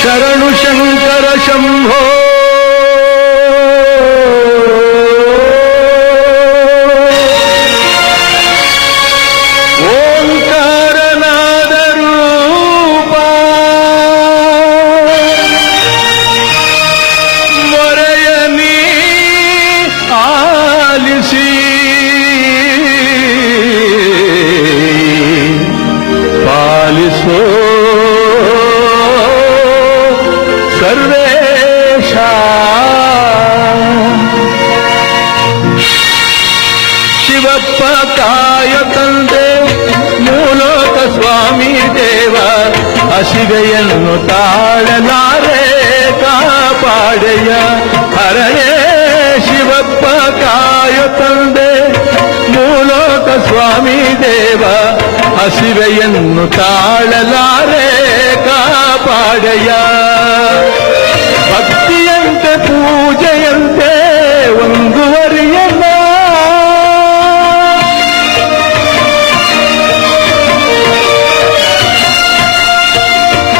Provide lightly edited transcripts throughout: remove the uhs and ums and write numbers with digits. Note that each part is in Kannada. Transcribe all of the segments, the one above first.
ಶರಣು ಶಂಕರ ಶಂಭೋ ಓಂಕಾರನಾದ ರೂಪ ಮೊರೆಯನಿ ಆಲಿಸಿ ಪಾಲಿಸೋ ಸರ್ವೇಶ ಶಿವಪ್ಪ ಕಾಯ ತಂದೆ ಮೂಲೋಕ ಸ್ವಾಮಿ ದೇವ ಹಸಿವೆಯನ್ನು ತಾಳಲಾರೆ ಕಾಪಾಡೆಯ ಹರಯೇ ಶಿವಪ್ಪ ಕಾಯ ತಂದೆ ಮೂಲೋಕ ಸ್ವಾಮಿ ದೇವ ಹಸಿವೆಯನ್ನು ತಾಳಲಾರೆ ಕಾಪಾಡೆಯ ಭಕ್ತಿಯಂತೆ ಪೂಜೆಯಂತೆ ಒಂದುವರಿಯಲ್ಲ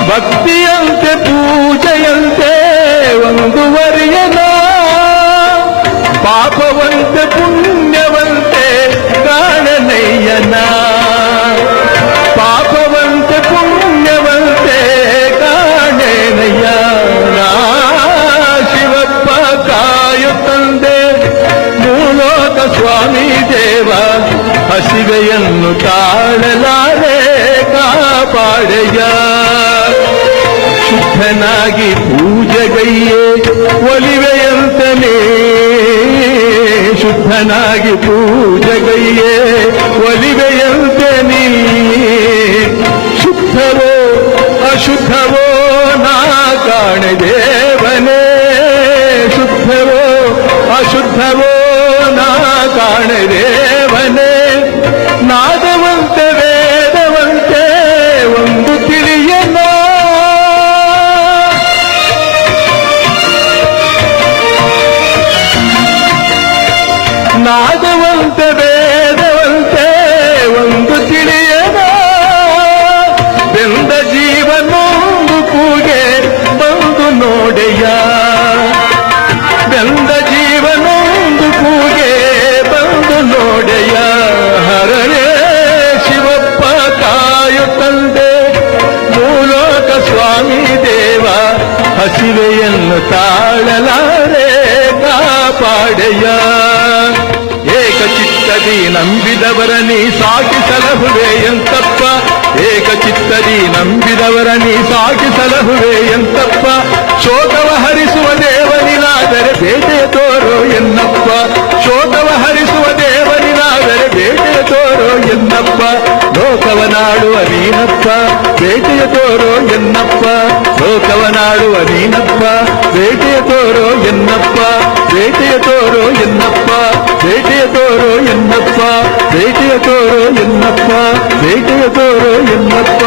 ಭಕ್ತಿಯಂತೆ ಪೂಜೆಯಂತೆ ಒಂದುವರಿಯಲ್ಲ ಪಾಪವಂತೆ ಪುಣ್ಯವಂತೆ ಕಾಣನಯ್ಯನ ಪಾಪವಂತೆ ಪುಣ್ಯವಂತೆ ಕಾಣೆನಯ್ಯ ಶಿವಪ್ಪ ಕಾಯು ತಂದೆ ಮೂಲೋಕ ಸ್ವಾಮಿ ದೇವ ಹಸಿವೆಯನ್ನು ತಾಳಲಾರೆ ಕಾಪಾಡೆಯ ಶುದ್ಧನಾಗಿ ಪೂಜೆಗೈಯೇ ಒಲಿವೆಯಂತಲೇ ಶುದ್ಧನಾಗಿ ಪೂಜೆಗೈಯೇ ಒಲಿವೆಯಂತನೇ ಶುದ್ಧವೋ ಅಶುದ್ಧವೋ ನಾ ಕಾಣೆ ದೇವನೇ ಶುದ್ಧವೋ ಅಶುದ್ಧವೋ ನಾ ಕಾಣೆ ದೇವನೇ ನಾದವಂತೆ ವೇದವಂತೆ ಒಂದು ತಿಳಿಯನ ನಾದವಂತೆ ವೇದವಂತೆ ಒಂದು ತಿಳಿಯನ ಬೆಂದ ಜೀವನೊಂದು ಕೂಗೆ ಬಂದು ನೋಡೆಯ ಬೆಂದ ಜೀವನೊಂದು ಕೂಗೆ ಬಂದು ನೋಡೆಯ ಹರಯೇ ಶಿವಪ್ಪ ಕಾಯು ತಂದೆ ಮೂಲೋಕ ಸ್ವಾಮಿ ದೇವ ಹಸಿವೆಯನ್ನು ತಾಳಲಾರೆ ಕಾಪಾಡೆಯ ಏಕಚಿತ್ತದಿ ನಂಬಿದವರ ನೀ ಸಾಕಿ ಸಲಹುವೆ ಎಂತಪ್ಪ ಏಕಚಿತ್ತದಿ ನಂಬಿದವರ ನೀ ಸಾಕಿ ಸಲಹುವೆ ಎಂತಪ್ಪ ಶೋಕವ ಹರಿಸುವ ದೇವನಿನಾದರೆ ಬೇಟೆಯ ತೋರೋ ಎನ್ನಪ್ಪ ಶೋಕವ ಹರಿಸುವ ದೇವನಿನಾದರೆ ಬೇಟೆಯ ತೋರೋ ಎನ್ನಪ್ಪ ಲೋಕವನಾಡುವ ನೀನಪ್ಪ ಬೇಟೆಯ ತೋರೋ ಎನ್ನಪ್ಪ ಲೋಕವನಾಡುವ ನೀನಪ್ಪ ಬೇಟೆಯ ತೋರೋ ಎನ್ನಪ್ಪ ಬೇಟೆಯ ತೋರೋ ಎನ್ನಪ್ಪ ಬೇಟೆಯ ತೋರೋ ಎನ್ನಪ್ಪ ಬೇಟೆಯ ತೋರೋ ಎನ್ನಪ್ಪ ಬೇಟೆಯ ತೋರೋ ಎನ್ನಪ್ಪ